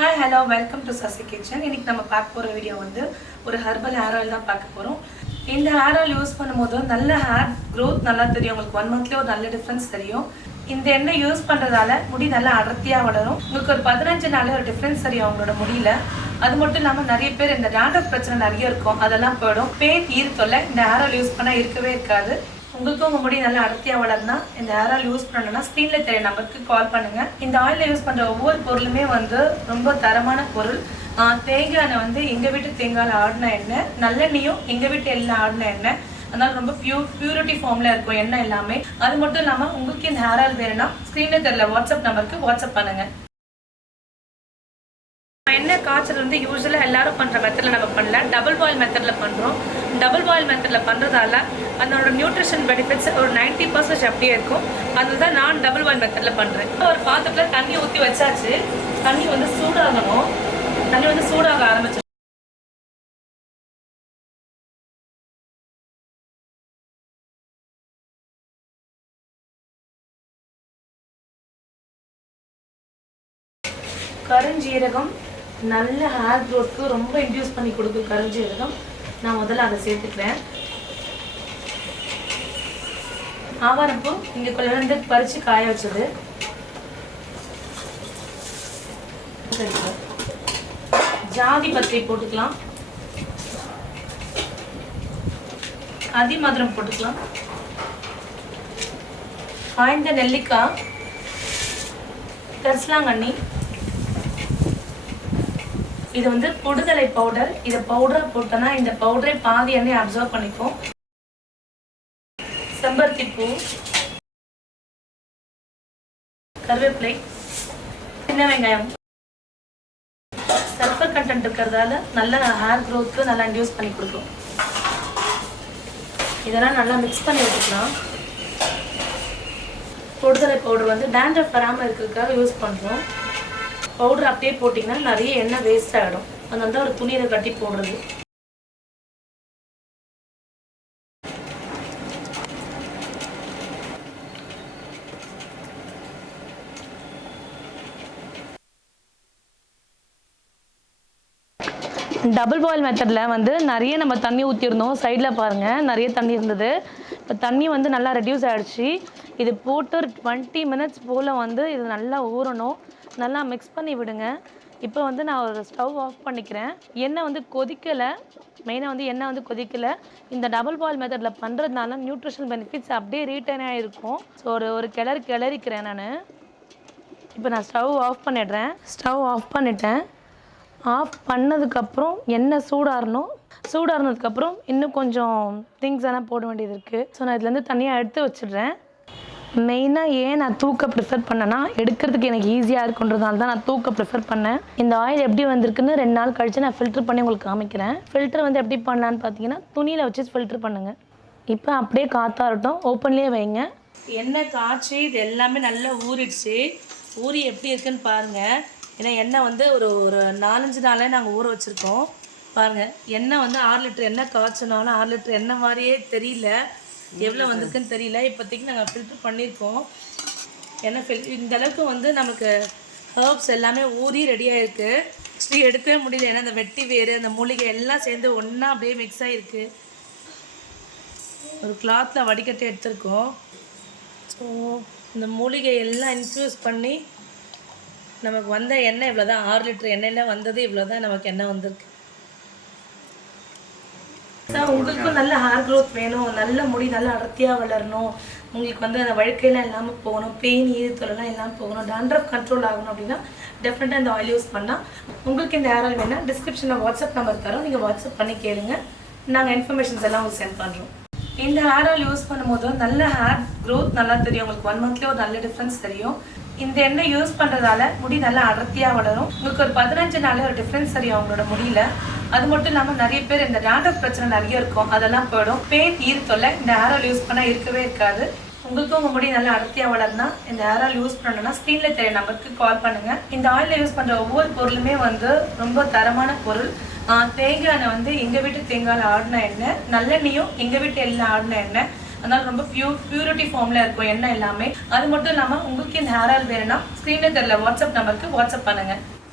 Hi hello welcome to Sasi kitchen இன்னைக்கு நம்ம பார்க்க போகிற வீடியோ வந்து ஒரு ஹெர்பல் ஹேர் ஆயில் தான் பார்க்க போகிறோம் இந்த ஹேர் ஆயில் யூஸ் பண்ணும்போது நல்ல ஹேர் க்ரோத் நல்லா தெரியும். உங்களுக்கு ஒன் மந்த்லேயே ஒரு நல்ல டிஃப்ரென்ஸ் தெரியும். இந்த எண்ணெய் யூஸ் பண்ணுறதால முடி நல்லா அடர்த்தியாக வளரும். உங்களுக்கு ஒரு பதினஞ்சு நாளே ஒரு டிஃப்ரென்ஸ் தெரியும் அவங்களோட முடியல. அது மட்டும் இல்லாமல் நிறைய பேர் இந்த டேண்டர் பிரச்சனை நிறைய இருக்கும். அதெல்லாம் போயிடும். பெயின் ஈர்த்தொல்ல இந்த ஹேர் ஆயில் யூஸ் பண்ணால் இருக்கவே இருக்காது. உங்களுக்கும் உங்க முடி நல்லா அடர்த்தியாக வளர்னா இந்த ஹேர் ஆயில் யூஸ் பண்ணணும்னா ஸ்க்ரீன்ல தெரிய நம்பருக்கு கால் பண்ணுங்க. இந்த ஆயில யூஸ் பண்ற ஒவ்வொரு பொருளுமே வந்து ரொம்ப தரமான பொருள். தேங்காய் எண்ணெய் வந்து எங்க வீட்டு தேங்காயில் ஆடின எண்ணெய் நல்லெண்ணையும் எங்க வீட்டு எல்லாம் ஆடின எண்ணெய். அதனால ரொம்ப பியூர் பியூரிட்டி ஃபார்ம்ல இருக்கும் எண்ணெய் எல்லாமே. அது மட்டும் இல்லாம உங்களுக்கு இந்த ஹேர் ஆயில் வேணும்னா ஸ்க்ரீன்ல தெரியல வாட்ஸ்அப் நம்பருக்கு வாட்ஸ்அப் பண்ணுங்க. காய்ச்சல் வந்து யூஸ்வலாக எல்லாரும் பண்ணுற மெத்தடில் நம்ம பண்ணல. டபுள் பாயில் மெத்தடில் பண்ணுறோம் டபுள் பாயில் மெத்தடில் பண்ணுறதால அதனோட நியூட்ரிஷன் பெனிஃபிட்ஸ் ஒரு நைன்ட்டி பர்சன்ட் அப்படியே இருக்கும். அதுதான் நான் டபுள் பாயில் மெத்தடில் பண்ணுறேன் ஒரு பாத்திரத்தில் தண்ணி ஊற்றி வச்சாச்சு. தண்ணி வந்து சூடாகணும். தண்ணி வந்து சூடாக ஆரம்பிச்சு கருஞ்சீரகம் நல்ல ஹேர் க்ரோத்துக்கு ரொம்ப இன்டியூஸ் பண்ணி கொடுக்கும் கருஞ்சீரகம். நான் முதல்ல அதை சேர்த்துக்கிறேன். ஆவாரப்பூ இங்கே கொஞ்ச பறித்து காய வச்சது. ஜாதி பத்திரி போட்டுக்கலாம். அதிமதுரம் போட்டுக்கலாம். காய்ந்த நெல்லிக்காய் கரிசலாங்கண்ணி இது வந்து புடுதலை பவுடர் இதை பவுடராக போட்டோன்னா இந்த பவுடரை பாதி எண்ணெய் அப்சர்வ் பண்ணிக்கும் செம்பருத்தி பூ கருவேப்பிலை. சின்ன வெங்காயம். சல்ஃபர் கண்டென்ட் இருக்கிறதால நல்ல ஹேர் க்ரோத்துக்கு நல்லா இன்டியூஸ் பண்ணி கொடுக்கும். இதெல்லாம் நல்லா மிக்ஸ் பண்ணி வச்சுக்கலாம் பொடுதலை பவுடர் வந்து டேண்ட்ரஃப் வராமல் இருக்கிறதுக்காக யூஸ் பண்ணுறோம் பவுடர் அப்படியே போட்டிங்கன்னா நிறைய எண்ணெய் வேஸ்ட் ஆகிடும் அதனால ஒரு துணியை கட்டி போடுறது. டபுள் பாயில் மெத்தடில் வந்து நிறைய நம்ம தண்ணி ஊற்றிருந்தோம் சைடில் பாருங்கள் நிறைய தண்ணி இருந்தது. இப்போ தண்ணி வந்து நல்லா ரெடியூஸ் ஆகிடுச்சு இது போட்டு ஒரு டுவெண்ட்டி மினிட்ஸ் போல் வந்து இது நல்லா ஊறணும். நல்லா மிக்ஸ் பண்ணி விடுங்க. இப்போ வந்து நான் ஒரு ஸ்டவ் ஆஃப் பண்ணிக்கிறேன். எண்ணெய் வந்து கொதிக்கலை. மெயினாக வந்து எண்ணெய் வந்து கொதிக்கலை. இந்த டபுள் பால் மெத்தடில் பண்ணுறதுனால நியூட்ரிஷன் பெனிஃபிட்ஸ் அப்படியே ரீட்டர்ன் ஆகிருக்கும் ஸோ ஒரு ஒரு கிளறி கிளறிக்கிறேன் நான். இப்போ நான் ஸ்டவ் ஆஃப் பண்ணிடுறேன். ஸ்டவ் ஆஃப் பண்ணிட்டேன். ஆஃப் பண்ணதுக்கப்புறம் எண்ணெய் சூடாறணும். சூடாறினதுக்கப்புறம் இன்னும் கொஞ்சம் திங்ஸ் எல்லாம் போட வேண்டியது இருக்குது ஸோ நான் இதுலேருந்து தனியாக எடுத்து வச்சிடுறேன். மெயினாக ஏன் நான் தூக்க ப்ரிஃபர் பண்ணேன்னா எடுக்கிறதுக்கு எனக்கு ஈஸியாக இருக்குன்றதால தான் நான் தூக்க ப்ரிஃபர் பண்ணேன். இந்த ஆயில் எப்படி வந்திருக்குன்னு ரெண்டு நாள் கழித்து நான் ஃபில்டர் பண்ணி உங்களுக்கு காமிக்கிறேன். ஃபில்டர் வந்து எப்படி பண்ணலான்னு பார்த்தீங்கன்னா துணியில் வச்சு ஃபில்டர் பண்ணுங்கள் இப்போ அப்படியே காத்தாரட்டும் ஓப்பன்லேயே வைங்க. எண்ணெய் காய்ச்சி இது எல்லாமே நல்லா ஊறிடுச்சு. ஊறி எப்படி இருக்குன்னு பாருங்கள் ஏன்னா எண்ணெய் வந்து ஒரு ஒரு நாலஞ்சு நாளே நாங்கள் ஊற வச்சுருக்கோம். பாருங்கள் எண்ணெய் வந்து ஆறு லிட்டர் எண்ணெய் காய்ச்சினாலும் ஆறு லிட்டர் எண்ணெய் மாதிரியே தெரியல. எவ்வளோ வந்திருக்குன்னு தெரியல. இப்போதைக்கு நாங்கள் ஃபில்டர் பண்ணியிருக்கோம் ஏன்னா ஃபில் இந்த அளவுக்கு வந்து நமக்கு ஹர்ப்ஸ் எல்லாமே ஊறி ரெடியாக இருக்குது ஆக்சுவலி எடுக்கவே முடியல. ஏன்னா அந்த வெட்டி வேறு அந்த மூலிகை எல்லாம் சேர்ந்து ஒன்றா அப்படியே மிக்ஸ் ஆகிருக்கு ஒரு கிளாத்தில் வடிகட்டி எடுத்திருக்கோம். ஸோ இந்த மூலிகை எல்லாம் இன்ஃப்யூஸ் பண்ணி நமக்கு வந்த எண்ணெய் இவ்வளோ தான் ஆறு லிட்டர் எண்ணெயில் வந்தது இவ்வளோ தான் நமக்கு எண்ணெய் வந்திருக்கு. உங்களுக்கும் நல்ல ஹேர் க்ரோத் வேணும் நல்ல முடி நல்லா அடர்த்தியாக வளரணும். உங்களுக்கு வந்து அந்த வழுக்கையெல்லாம் இல்லாமல் போகணும் பெயின் ஈரத்தொல்லாம் இல்லாமல் போகணும் டேண்ட்ரஃப் கண்ட்ரோல் ஆகணும் அப்படின்னா டெஃபினட்டாக இந்த ஆயில் யூஸ் பண்ணால் உங்களுக்கு இந்த ஹேர் ஆயில் வேணால் டிஸ்கிரிப்ஷனில் வாட்ஸ்அப் நம்பர் தரோம். நீங்கள் வாட்ஸ்அப் பண்ணி கேளுங்க. நாங்கள் இன்ஃபர்மேஷன்ஸ் எல்லாம் உங்களுக்கு சென்ட் பண்ணுறோம் இந்த ஹேர் ஆயில் யூஸ் பண்ணும்போது நல்ல ஹேர் க்ரோத் நல்லா தெரியும். உங்களுக்கு ஒன் மந்த்லேயே ஒரு நல்ல டிஃப்ரென்ஸ் தெரியும். இந்த எண்ணெய் யூஸ் பண்ணுறதால முடி நல்லா அடர்த்தியாக வளரும். உங்களுக்கு ஒரு பதினஞ்சு நாளே ஒரு டிஃப்ரென்ஸ் தெரியும் அவங்களோட முடியல. அது மட்டும் இல்லாமல் நிறைய பேர் இந்த டேண்ட்ரஃப் பிரச்சனை நிறைய இருக்கும். அதெல்லாம் போயிடும். பெயின் ஈர்த்தொல்லை இந்த ஹேர் ஆயில் யூஸ் பண்ணால் இருக்கவே இருக்காது. உங்களுக்கும் உங்க முடி நல்லா அடர்த்தியாக வளர்ந்தா இந்த ஹேரால் யூஸ் பண்ணணும்னா ஸ்க்ரீனில் தெரிய நம்பருக்கு கால் பண்ணுங்க. இந்த ஆயிலில் யூஸ் பண்ணுற ஒவ்வொரு பொருளுமே வந்து ரொம்ப தரமான பொருள். தேங்காய் எண்ணெய் வந்து எங்கள் வீட்டு தேங்காயில் ஆடின எண்ணெய் நல்லெண்ணையும் எங்கள் வீட்டு எல்லாம் ஆடின எண்ணெய். அதனால ரொம்ப பியூர் பியூரிட்டி ஃபார்ம்ல இருக்கும் எண்ணெய் எல்லாமே. அது மட்டும் இல்லாமல் உங்களுக்கு இந்த ஹேர் ஆயில் வேணும்னா ஸ்க்ரீனில் தெரியல வாட்ஸ்அப் நம்பருக்கு வாட்ஸ்அப் பண்ணுங்க.